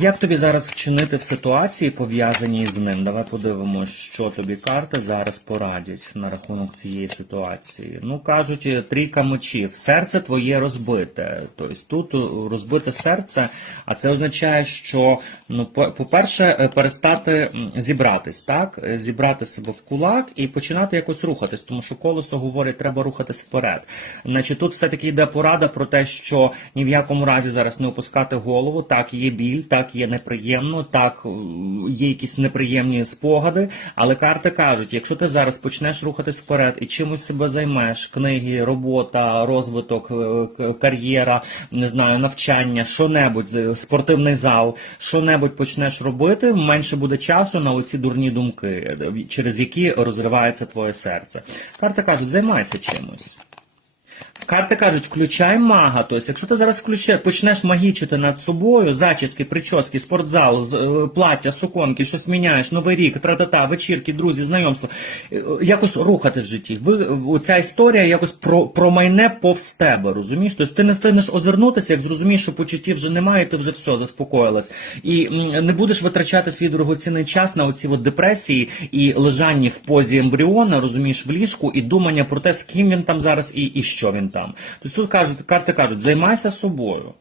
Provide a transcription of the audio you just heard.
Як тобі зараз вчинити в ситуації, пов'язаній з ним? Давай подивимося, що тобі карти зараз порадять на рахунок цієї ситуації. Ну кажуть, е, трійка мечів, серце твоє розбите. Тобто тут е, розбите серце, а це означає, що ну, по- по-перше, е, перестати зібратись, так? Зібрати себе в кулак і починати якось рухатись, тому що колесо говорить, треба рухатись вперед. Значить, тут все-таки йде порада про те, що ні в якому разі зараз не опускати голову. Так, є біль, так є неприємно, так е, є якісь неприємні спогади. Але карти кажуть, якщо ти зараз почнеш рухатись вперед і чимось себе займеш, книги, робота, розвиток, е, кар'єра, не знаю, навчання, що-небудь, з- спортивний зал, що-небудь почнеш робити, менше буде часу на оці дурні думки, е, через які розривається твоє серце. Карти кажуть, займайся чимось. Карти кажуть, включай мага. Тобто, якщо ти зараз включе, почнеш магічити над собою, зачіски, прически, спортзал, е, плаття, суконки, щось міняєш, новий рік, тра-та-та, вечірки, друзі, знайомства, е, якось рухати в житті. Ви, ця історія якось про, промайне повз тебе, розумієш? Тобто ти не встигнеш озирнутися, як зрозумієш, що почуттів вже немає, ти вже все, заспокоїлась. І не будеш витрачати свій дорогоцінний час на оці от депресії і лежання в позі ембріона, розумієш, в ліжку, і думання про те, з ким він там зараз і, і що він там. Тобто тут кажуть, карти кажуть, займайся собою.